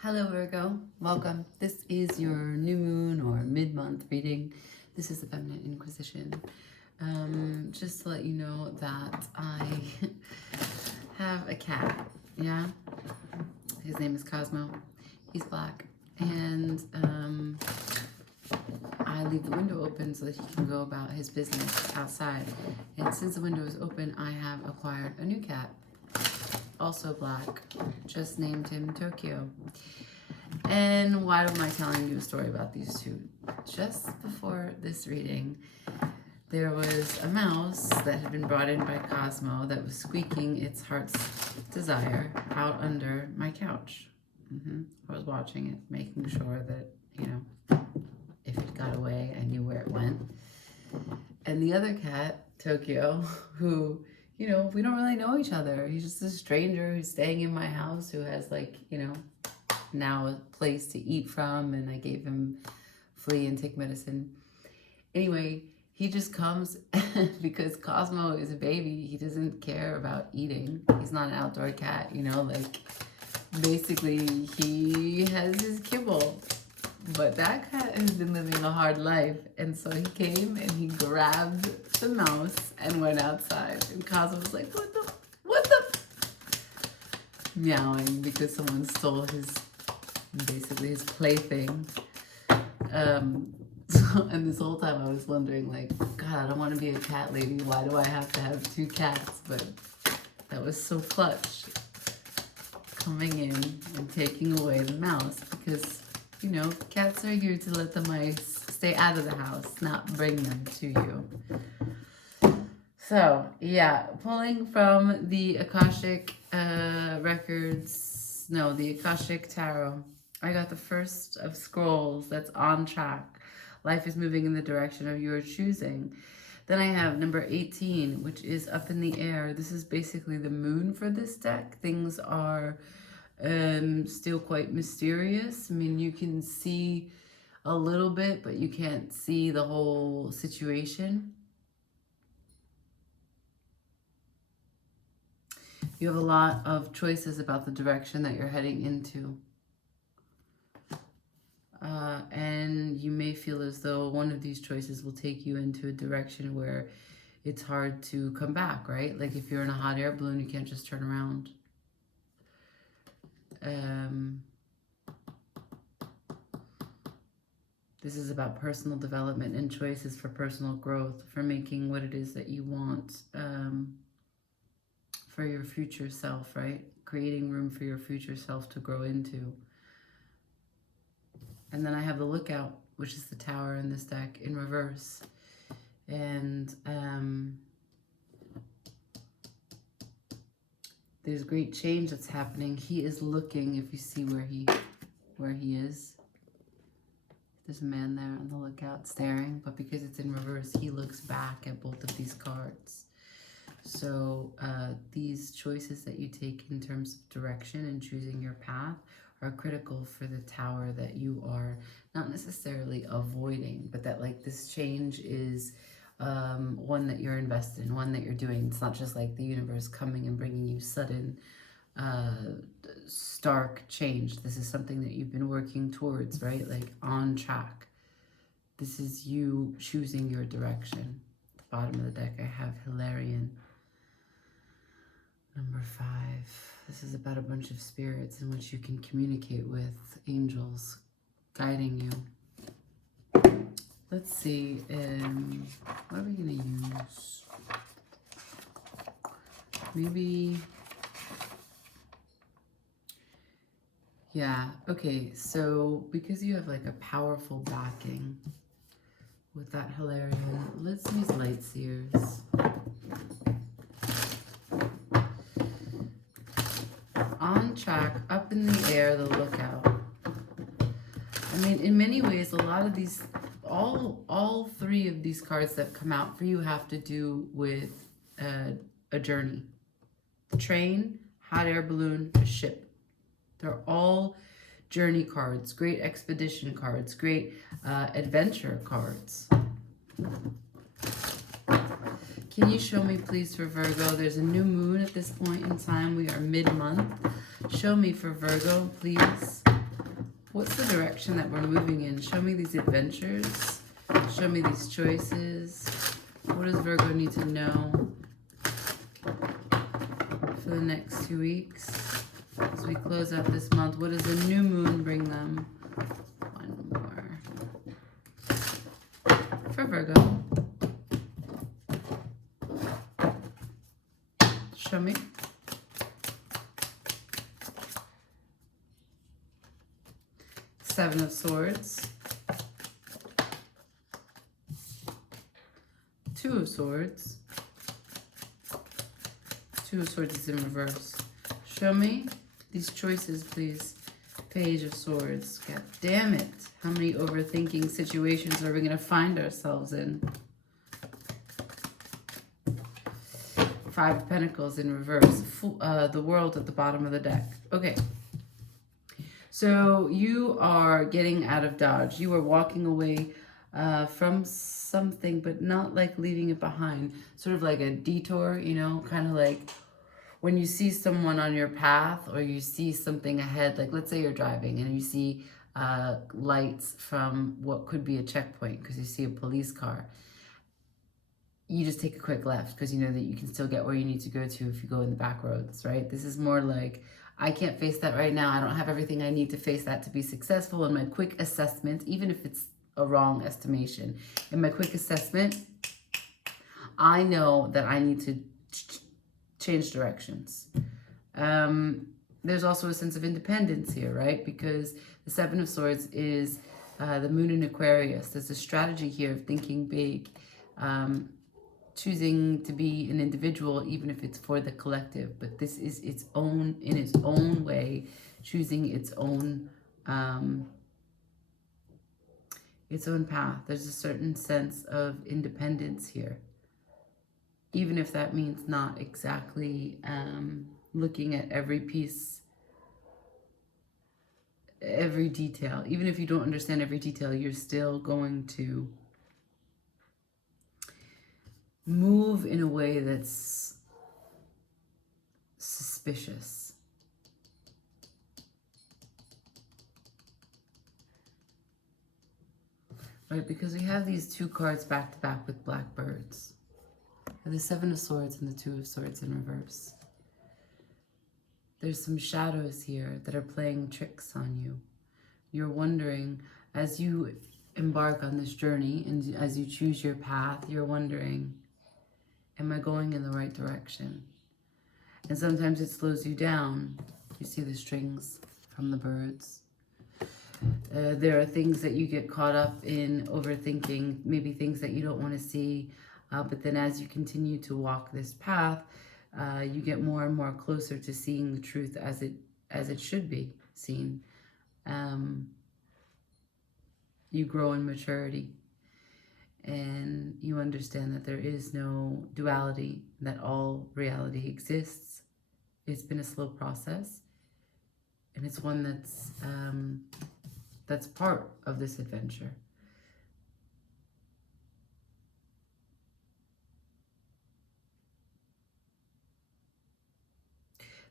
Hello Virgo, welcome. This is your new moon or mid-month reading. This is the Feminine Inquisition. Just to let you know that I have a cat, yeah? His name is Cosmo. He's black. And I leave the window open so that he can go about his business outside. And since the window is open, I have acquired a new cat. Also black, just named him Tokyo. And why am I telling you a story about these two? Just before this reading, there was a mouse that had been brought in by Cosmo that was squeaking its heart's desire out under my couch. I was watching it, making sure that, if it got away, I knew where it went. And the other cat, Tokyo, who we don't really know each other. He's just a stranger who's staying in my house who has now a place to eat from, and I gave him flea and tick medicine. Anyway, he just comes because Cosmo is a baby. He doesn't care about eating. He's not an outdoor cat, basically he has his kibble. But that cat has been living a hard life, and so he came and he grabbed the mouse and went outside. And Cosmo was like, what the? Meowing because someone stole his plaything. And this whole time I was wondering, God, I don't want to be a cat lady. Why do I have to have two cats? But that was so clutch, coming in and taking away the mouse, because cats are here to let the mice stay out of the house, not bring them to you. So, yeah, pulling from the Akashic records, the Akashic Tarot. I got the first of scrolls that's on track. Life is moving in the direction of your choosing. Then I have number 18, which is up in the air. This is basically the moon for this deck. Things are still quite mysterious. I mean, you can see a little bit, but you can't see the whole situation. You have a lot of choices about the direction that you're heading into. And you may feel as though one of these choices will take you into a direction where it's hard to come back, right? Like if you're in a hot air balloon, you can't just turn around. This is about personal development and choices for personal growth, for making what it is that you want for your future self, right? Creating room for your future self to grow into. And then I have the Lookout, which is the tower in this deck, in reverse. And there's great change that's happening. He is looking, if you see where he is. There's a man there on the lookout staring, but because it's in reverse, he looks back at both of these cards. So these choices that you take in terms of direction and choosing your path are critical for the tower that you are not necessarily avoiding, but that this change is one that you're invested in, one that you're doing. It's not just like the universe coming and bringing you sudden, stark change. This is something that you've been working towards, right? On track. This is you choosing your direction. At the bottom of the deck, I have Hilarion. Number 5. This is about a bunch of spirits in which you can communicate with angels guiding you. Let's see, what are we going to use? Maybe, yeah, okay, so because you have a powerful backing with that Hilarion, let's use Light Seers. On track, up in the air, the Lookout. I mean, in many ways, a lot of these, all 3 of these cards that come out for you have to do with a journey. Train, hot air balloon, a ship. They're all journey cards, great expedition cards, great adventure cards. Can you show me, please, for Virgo? There's a new moon at this point in time. We are mid-month. Show me for Virgo, please. What's the direction that we're moving in? Show me these adventures. Show me these choices. What does Virgo need to know for the next 2 weeks? As we close out this month, what does the new moon bring them? One more. For Virgo. Show me. Seven of Swords. Two of Swords. Two of Swords is in reverse. Show me these choices, please. Page of Swords. God damn it. How many overthinking situations are we going to find ourselves in? Five of Pentacles in reverse. The World at the bottom of the deck. Okay. So you are getting out of Dodge. You are walking away from something, but not like leaving it behind. Sort of like a detour, you know, kind of like when you see someone on your path or you see something ahead, like let's say you're driving and you see lights from what could be a checkpoint because you see a police car. You just take a quick left because you know that you can still get where you need to go to if you go in the back roads, right? This is more like, I can't face that right now. I don't have everything I need to face that to be successful. In my quick assessment, even if it's a wrong estimation, in my quick assessment, I know that I need to change directions. There's also a sense of independence here, right? Because the Seven of Swords is the moon in Aquarius. There's a strategy here of thinking big, choosing to be an individual, even if it's for the collective. But this is its own, in its own way, choosing its own path. There's a certain sense of independence here. Even if that means not exactly looking at every piece, every detail. Even if you don't understand every detail, you're still going to move in a way that's suspicious. Right, because we have these two cards back to back with blackbirds. The Seven of Swords and the Two of Swords in reverse. There's some shadows here that are playing tricks on you. You're wondering, as you embark on this journey and as you choose your path, you're wondering, am I going in the right direction? And sometimes it slows you down. You see the strings from the birds. There are things that you get caught up in overthinking, maybe things that you don't want to see. But then as you continue to walk this path, you get more and more closer to seeing the truth as it should be seen. You grow in maturity and you understand that there is no duality, that all reality exists. It's been a slow process, and it's one that's part of this adventure.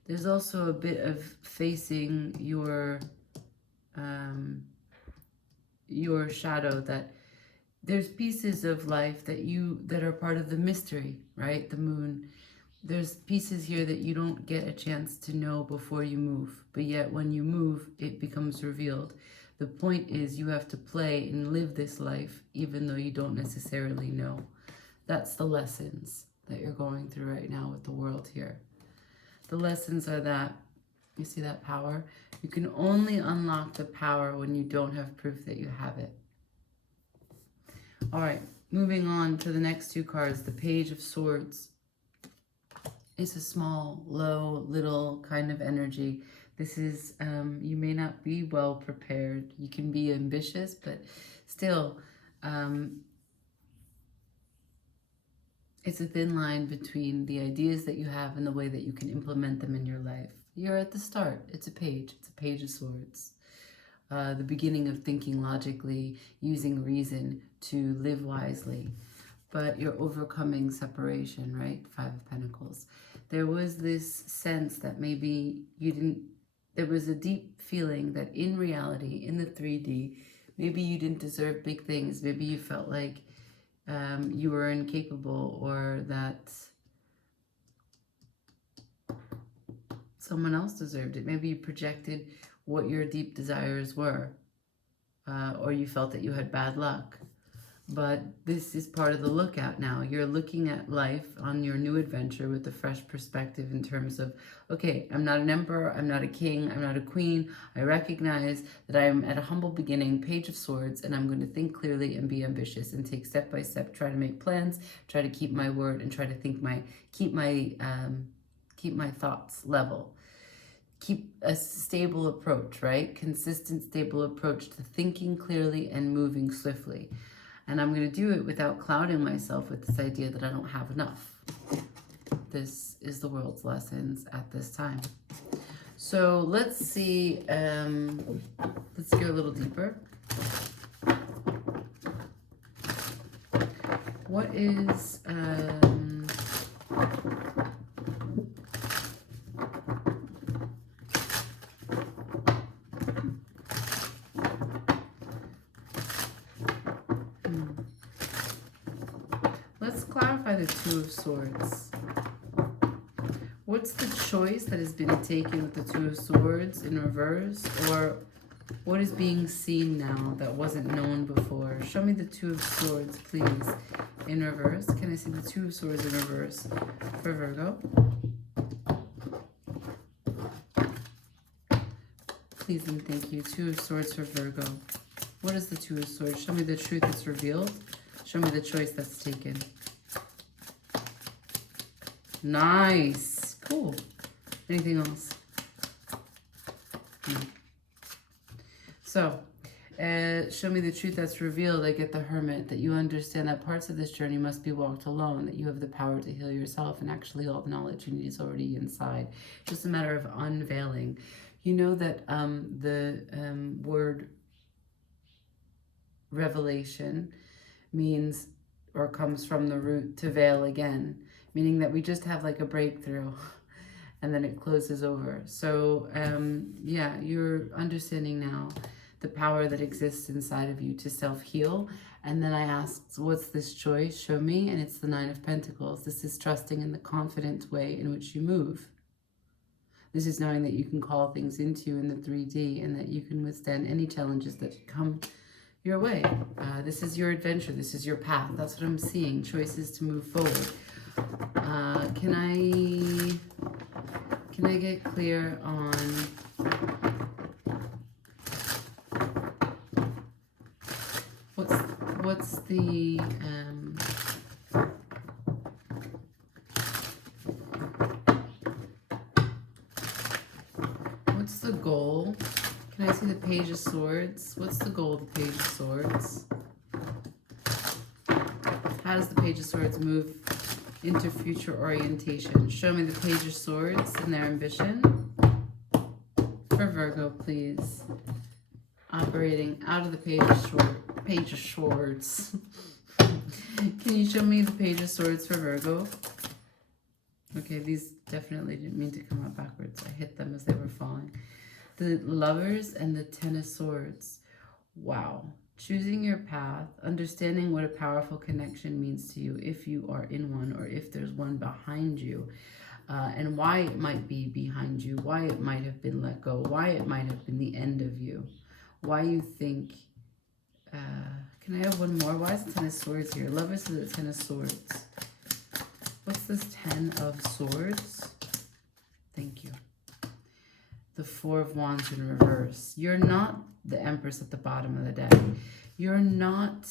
There's also a bit of facing your shadow, that there's pieces of life that are part of the mystery, right? The moon. There's pieces here that you don't get a chance to know before you move, but yet when you move, it becomes revealed. The point is you have to play and live this life even though you don't necessarily know. That's the lessons that you're going through right now with the world here. The lessons are that, you see that power? You can only unlock the power when you don't have proof that you have it. All right, moving on to the next two cards. The Page of Swords. It's a small, low, little kind of energy. This is, you may not be well prepared. You can be ambitious, but still, it's a thin line between the ideas that you have and the way that you can implement them in your life. You're at the start. It's a page. It's a Page of Swords. The beginning of thinking logically, using reason to live wisely. But you're overcoming separation, right? Five of Pentacles. There was this sense that maybe you didn't There was a deep feeling that in reality, in the 3D, maybe you didn't deserve big things. Maybe you felt like you were incapable, or that someone else deserved it. Maybe you projected what your deep desires were, or you felt that you had bad luck. But this is part of the lookout now. You're looking at life on your new adventure with a fresh perspective in terms of, okay, I'm not an emperor, I'm not a king, I'm not a queen. I recognize that I'm at a humble beginning, Page of Swords, and I'm going to think clearly and be ambitious and take step by step, try to make plans, try to keep my word, and try to keep my thoughts level. Keep a stable approach, right? Consistent, stable approach to thinking clearly and moving swiftly. And I'm going to do it without clouding myself with this idea that I don't have enough. This is the world's lessons at this time. So let's see, let's go a little deeper. What is, let's clarify the Two of Swords. What's the choice that has been taken with the Two of Swords in reverse? Or what is being seen now that wasn't known before? Show me the Two of Swords, please, in reverse. Can I see the Two of Swords in reverse for Virgo? Please and thank you. Two of Swords for Virgo. What is the Two of Swords? Show me the truth that's revealed. Show me the choice that's taken. Nice. Cool. Anything else? No. So, show me the truth that's revealed. I get the Hermit, that you understand that parts of this journey must be walked alone, that you have the power to heal yourself, and actually all the knowledge you need is already inside. Just a matter of unveiling. You know that the word revelation means, or comes from the root to veil again, meaning that we just have like a breakthrough and then it closes over. So yeah, you're understanding now the power that exists inside of you to self-heal. And then I asked, what's this choice? Show me. And it's the Nine of Pentacles. This is trusting in the confident way in which you move. This is knowing that you can call things into you in the 3D, and that you can withstand any challenges that come your way. This is your adventure. This is your path. That's what I'm seeing. Choices to move forward. Can I get clear on what's the what's the goal? Can I see the Page of Swords? What's the goal of the Page of Swords? How does the Page of Swords move into future orientation? Show me the Page of Swords and their ambition. For Virgo, please. Operating out of the Page of Swords. Can you show me the Page of Swords for Virgo? Okay, these definitely didn't mean to come out backwards. I hit them as they were falling. The Lovers and the Ten of Swords. Wow. Choosing your path, understanding what a powerful connection means to you if you are in one, or if there's one behind you, and why it might be behind you, why it might have been let go, why it might have been the end of you, why you think, can I have one more? Why is the Ten of Swords here? Lovers to the Ten of Swords. What's this Ten of Swords? Thank you. The Four of Wands in reverse. You're not the Empress at the bottom of the deck. You're not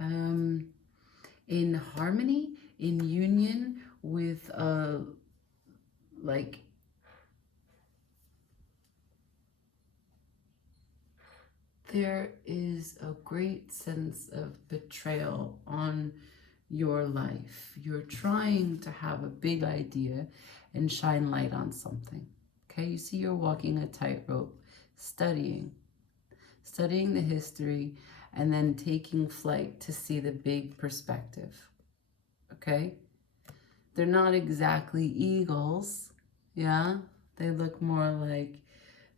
in harmony, in union with like there is a great sense of betrayal on your life. You're trying to have a big idea and shine light on something. Okay, you see you're walking a tightrope, studying the history, and then taking flight to see the big perspective. Okay? They're not exactly eagles, yeah? They look more like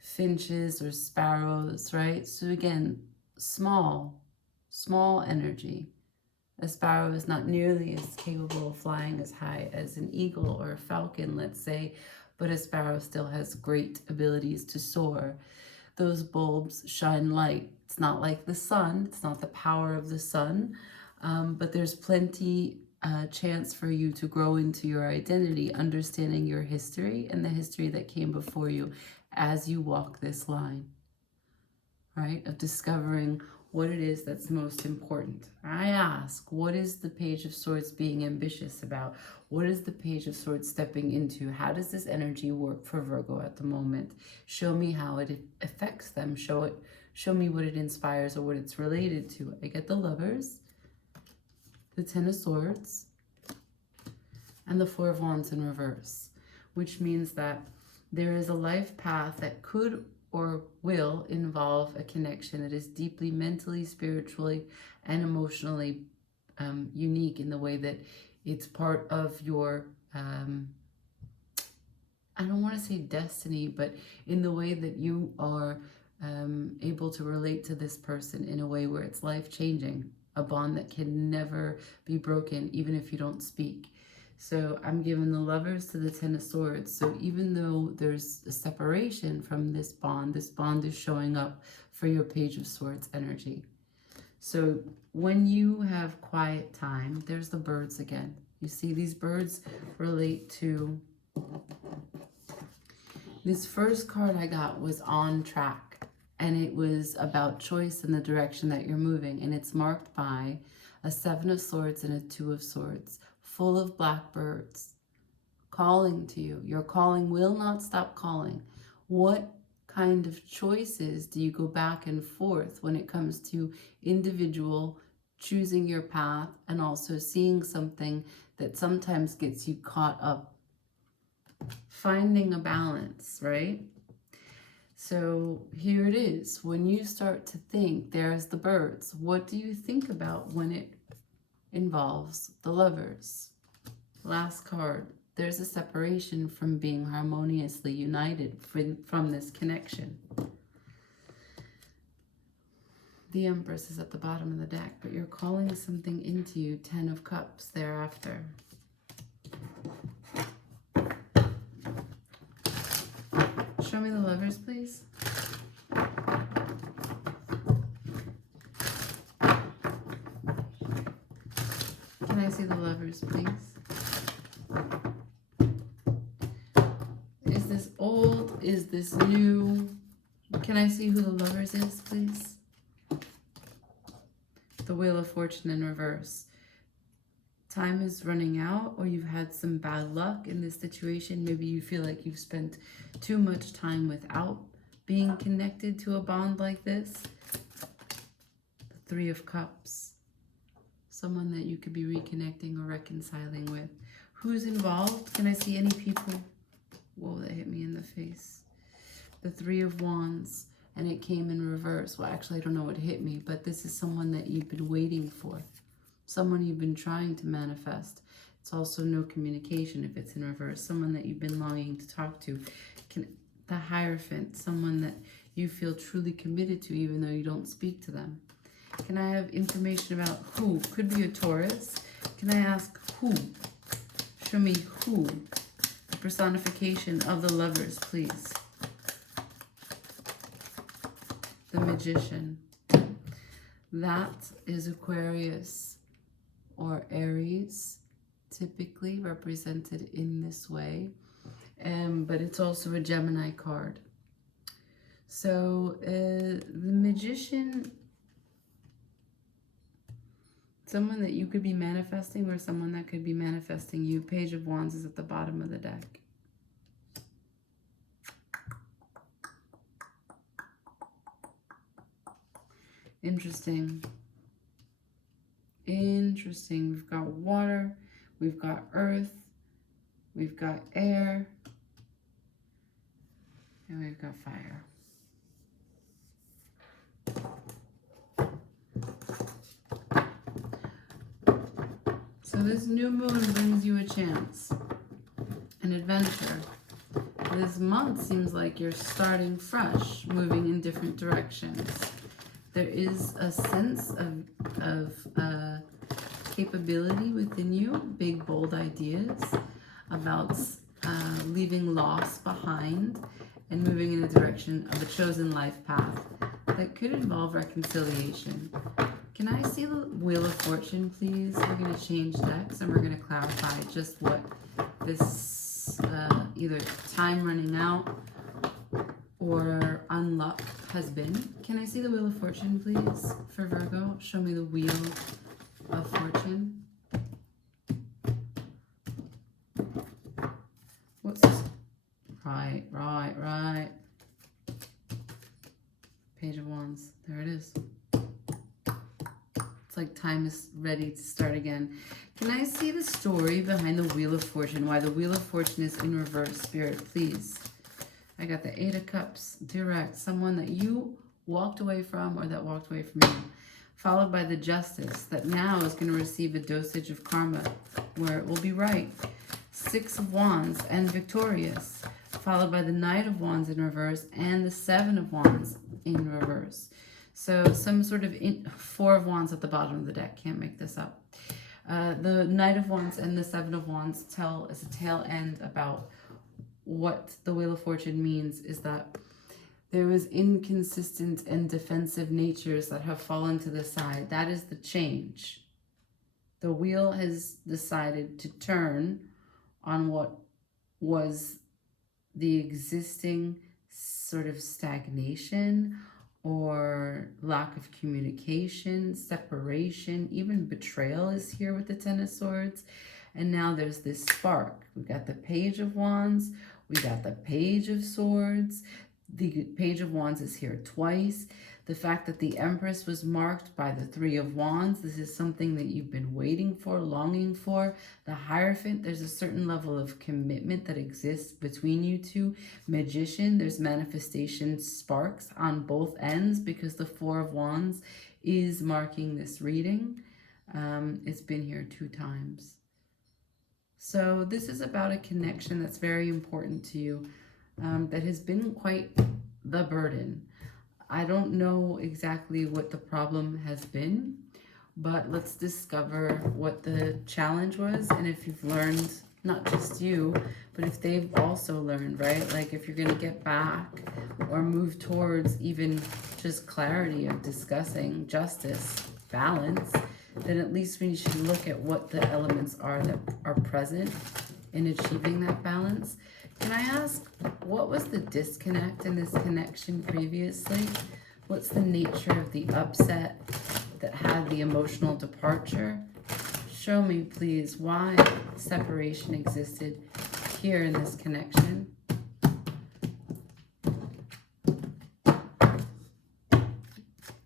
finches or sparrows, right? So again, small energy. A sparrow is not nearly as capable of flying as high as an eagle or a falcon, let's say, but a sparrow still has great abilities to soar. Those bulbs shine light. It's not like the sun, it's not the power of the sun, but there's plenty chance for you to grow into your identity, understanding your history and the history that came before you as you walk this line, right? Of discovering what it is that's most important. I ask, what is the Page of Swords being ambitious about? What is the Page of Swords stepping into? How does this energy work for Virgo at the moment? Show me how it affects them. Show me what it inspires or what it's related to. I get the Lovers, the Ten of Swords, and the Four of Wands in reverse, which means that there is a life path that could or will involve a connection that is deeply mentally, spiritually, and emotionally unique in the way that it's part of your, I don't want to say destiny, but in the way that you are able to relate to this person in a way where it's life-changing, a bond that can never be broken, even if you don't speak. So I'm giving the Lovers to the Ten of Swords. So even though there's a separation from this bond is showing up for your Page of Swords energy. So when you have quiet time, there's the birds again. You see these birds relate to... This first card I got was On Track, and it was about choice and the direction that you're moving, and it's marked by a Seven of Swords and a Two of Swords, full of blackbirds calling to you. Your calling will not stop calling. What kind of choices do you go back and forth when it comes to individual choosing your path and also seeing something that sometimes gets you caught up? Finding a balance, right? So here it is. When you start to think, there's the birds. What do you think about when it involves the Lovers? Last card. There's a separation from being harmoniously united from this connection. The Empress is at the bottom of the deck, but you're calling something into you. 10 of Cups thereafter. Show me the Lovers, please. Can I see the Lovers, please? Is this old? Is this new? Can I see who the Lovers is, please? The Wheel of Fortune in reverse. Time is running out, or you've had some bad luck in this situation. Maybe you feel like you've spent too much time without being connected to a bond like this. The Three of Cups. Someone that you could be reconnecting or reconciling with. Who's involved? Can I see any people? Whoa, that hit me in the face. The Three of Wands, and it came in reverse. Well, actually, I don't know what hit me, but this is someone that you've been waiting for. Someone you've been trying to manifest. It's also no communication if it's in reverse. Someone that you've been longing to talk to. The Hierophant, someone that you feel truly committed to even though you don't speak to them. Can I have information about who? Could be a Taurus. Can I ask who? Show me who. The personification of the Lovers, please. The Magician. That is Aquarius or Aries, typically represented in this way. But it's also a Gemini card. So the Magician, someone that you could be manifesting or someone that could be manifesting you. Page of Wands is at the bottom of the deck. Interesting. Interesting. We've got water, we've got earth, we've got air, and we've got fire. So this new moon brings you a chance, an adventure, This month seems like you're starting fresh, moving in different directions. There is a sense of capability within you, big, bold ideas about leaving loss behind and moving in the direction of a chosen life path that could involve reconciliation. Can I see the Wheel of Fortune, please? We're going to change decks and we're going to clarify just what this either time running out or unluck has been. Can I see the Wheel of Fortune, please, for Virgo? Show me the Wheel of Fortune. What's this? Right. Page of Wands. There it is. It's like time is ready to start again. Can I see the story behind the Wheel of Fortune? Why the Wheel of Fortune is in reverse, Spirit, please. I got the Eight of Cups, direct. Someone that you walked away from or that walked away from you. Followed by the Justice that now is going to receive a dosage of karma where it will be right. Six of Wands and victorious. Followed by the Knight of Wands in reverse and the Seven of Wands in reverse. So some sort of Four of Wands at the bottom of the deck. Can't make this up. The Knight of Wands and the Seven of Wands tell as a tail end about what the Wheel of Fortune means is that there was inconsistent and defensive natures that have fallen to the side. That is the change. The wheel has decided to turn on what was the existing sort of stagnation or lack of communication, separation, even betrayal is here with the Ten of Swords. And now there's this spark. We've got the Page of Wands. We got the Page of Swords. The Page of Wands is here twice. The fact that the Empress was marked by the Three of Wands. This is something that you've been waiting for, longing for. The Hierophant, there's a certain level of commitment that exists between you two. Magician, there's manifestation sparks on both ends because the Four of Wands is marking this reading. It's been here 2 times. So this is about a connection that's very important to you, that has been quite the burden. I don't know exactly what the problem has been, but let's discover what the challenge was. And if you've learned, not just you, but if they've also learned, right? Like if you're going to get back or move towards even just clarity of discussing justice, balance, then at least we should look at what the elements are that are present in achieving that balance. Can I ask, what was the disconnect in this connection previously? What's the nature of the upset that had the emotional departure? Show me, please, why separation existed here in this connection.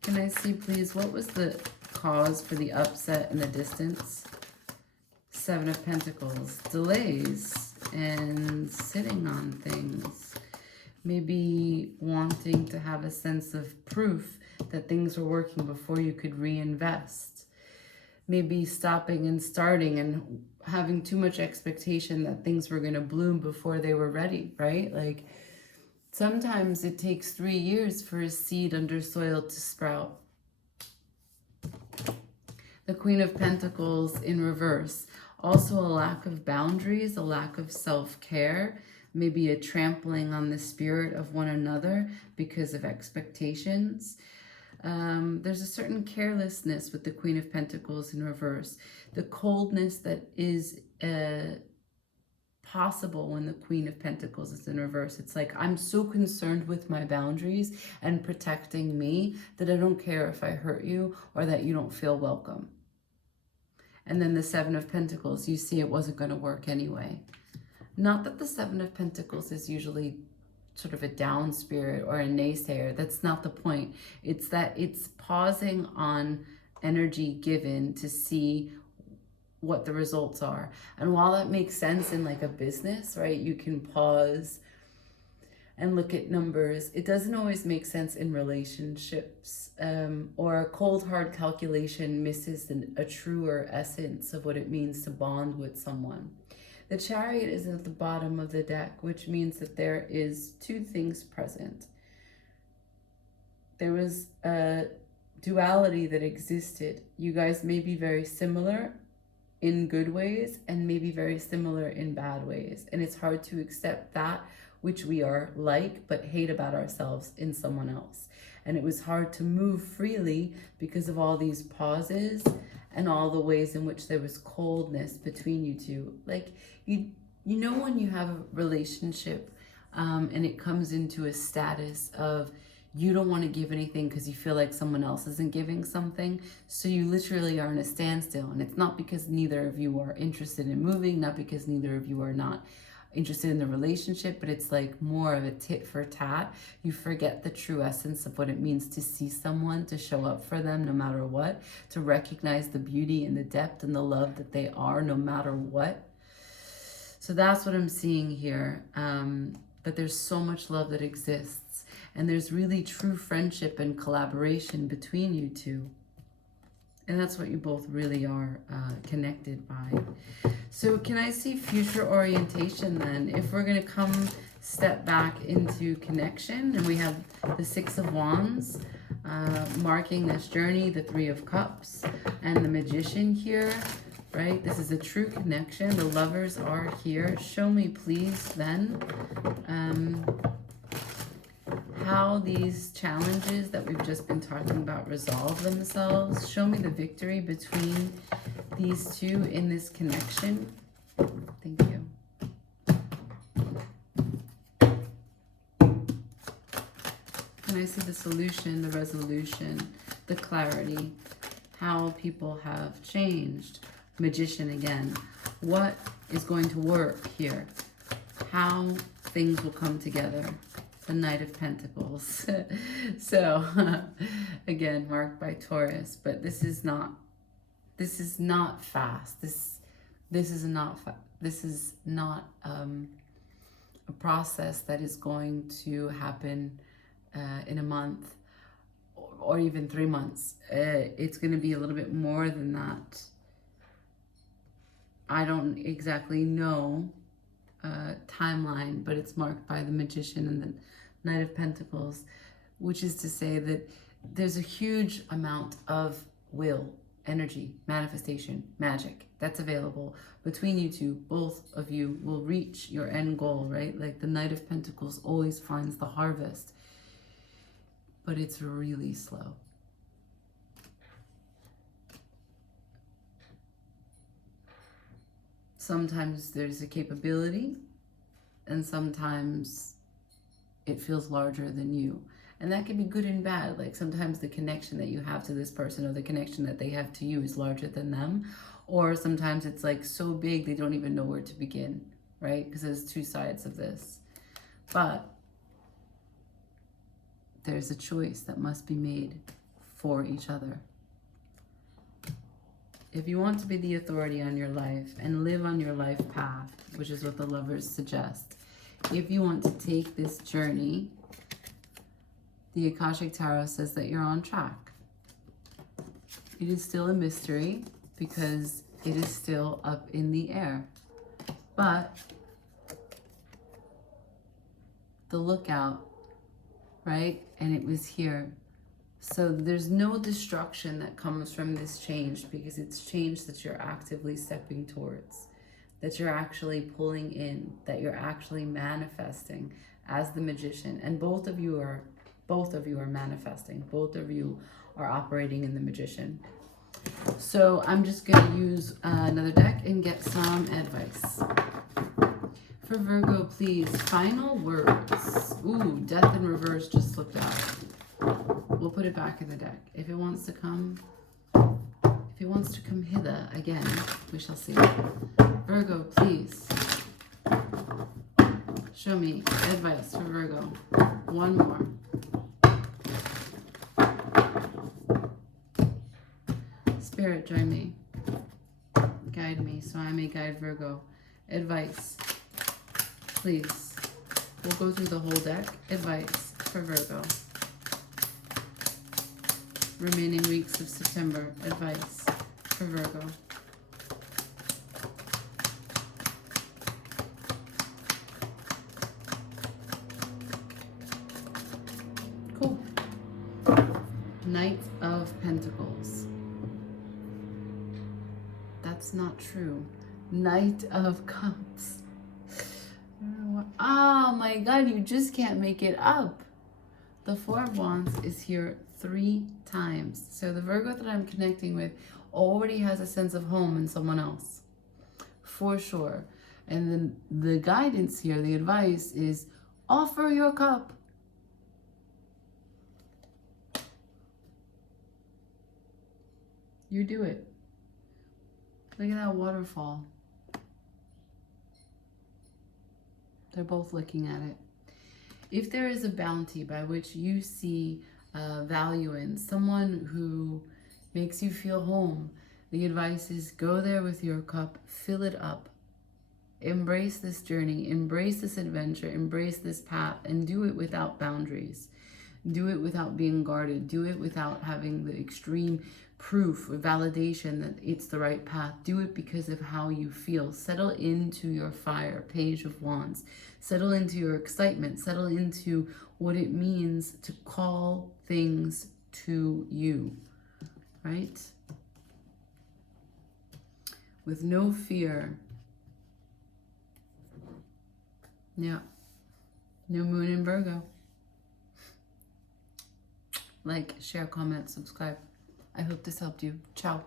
Can I see, please, what was the cause for the upset and the distance? Seven of Pentacles, delays and sitting on things. Maybe wanting to have a sense of proof that things were working before you could reinvest. Maybe stopping and starting and having too much expectation that things were going to bloom before they were ready, right? Like sometimes it takes 3 years for a seed under soil to sprout. The Queen of Pentacles in reverse. Also a lack of boundaries, a lack of self-care, maybe a trampling on the spirit of one another because of expectations. There's a certain carelessness with the Queen of Pentacles in reverse. The coldness that is possible when the Queen of Pentacles is in reverse. It's like, I'm so concerned with my boundaries and protecting me that I don't care if I hurt you or that you don't feel welcome. And then the Seven of Pentacles, you see it wasn't going to work anyway. Not that the Seven of Pentacles is usually sort of a down spirit or a naysayer. That's not the point. It's that it's pausing on energy given to see what the results are. And while that makes sense in like a business, right? You can pause and look at numbers. It doesn't always make sense in relationships, or a cold hard calculation misses a truer essence of what it means to bond with someone. The Chariot is at the bottom of the deck, which means that there is two things present. There was a duality that existed. You guys may be very similar in good ways and maybe very similar in bad ways. And it's hard to accept that which we are like but hate about ourselves in someone else. And it was hard to move freely because of all these pauses and all the ways in which there was coldness between you two. Like, you know when you have a relationship and it comes into a status of you don't want to give anything because you feel like someone else isn't giving something. So you literally are in a standstill. And it's not because neither of you are interested in moving, not because neither of you are not interested in the relationship, but it's like more of a tit for tat. You forget the true essence of what it means to see someone, to show up for them no matter what, to recognize the beauty and the depth and the love that they are no matter what. So that's what I'm seeing here. But there's so much love that exists, and there's really true friendship and collaboration between you two. And that's what you both really are connected by. So can I see future orientation then? If we're going to come step back into connection, and we have the Six of Wands marking this journey, the Three of Cups, and the Magician here, right? This is a true connection. The Lovers are here. Show me, please, then, how these challenges that we've just been talking about resolve themselves. Show me the victory between these two in this connection. Thank you. And I see the solution, the resolution, the clarity, how people have changed. Magician again. What is going to work here? How things will come together. The Knight of Pentacles. So again, marked by Taurus, but this is not fast. This is not a process that is going to happen in a month or even 3 months. It's going to be a little bit more than that. I don't exactly know timeline, but it's marked by the Magician and the Knight of Pentacles, which is to say that there's a huge amount of will, energy, manifestation, magic that's available between you two. Both of you will reach your end goal, right? Like the Knight of Pentacles always finds the harvest, but it's really slow. Sometimes there's a capability, and sometimes it feels larger than you. And that can be good and bad. Like sometimes the connection that you have to this person or the connection that they have to you is larger than them. Or sometimes it's like so big they don't even know where to begin, right? Because there's two sides of this. But there's a choice that must be made for each other. If you want to be the authority on your life and live on your life path, which is what the Lovers suggest, if you want to take this journey, the Akashic Tarot says that you're on track. It is still a mystery because it is still up in the air. But the lookout, right? And it was here. So there's no destruction that comes from this change because it's change that you're actively stepping towards, that you're actually pulling in, that you're actually manifesting as the Magician. And both of you are manifesting. Both of you are operating in the Magician. So I'm just going to use another deck and get some advice. For Virgo, please, final words. Ooh, Death in Reverse just slipped out. We'll put it back in the deck. If it wants to come hither again, we shall see. Virgo, please. Show me advice for Virgo. One more. Spirit, join me. Guide me so I may guide Virgo. Advice, please. We'll go through the whole deck. Advice for Virgo. Remaining weeks of September. Advice for Virgo. Pentacles. That's not true. Knight of Cups. Oh my God, you just can't make it up. The Four of Wands is here 3 times. So the Virgo that I'm connecting with already has a sense of home in someone else. For sure. And then the guidance here, the advice is offer your cup. You do it. Look at that waterfall. They're both looking at it. If there is a bounty by which you see value in, someone who makes you feel home, the advice is go there with your cup, fill it up. Embrace this journey, embrace this adventure, embrace this path, and do it without boundaries. Do it without being guarded. Do it without having the extreme proof or validation that it's the right path. Do it because of how you feel. Settle into your fire, Page of Wands. Settle into your excitement. Settle into what it means to call things to you, right? With no fear. Yeah. New moon in Virgo. Like, share, comment, subscribe. I hope this helped you. Ciao.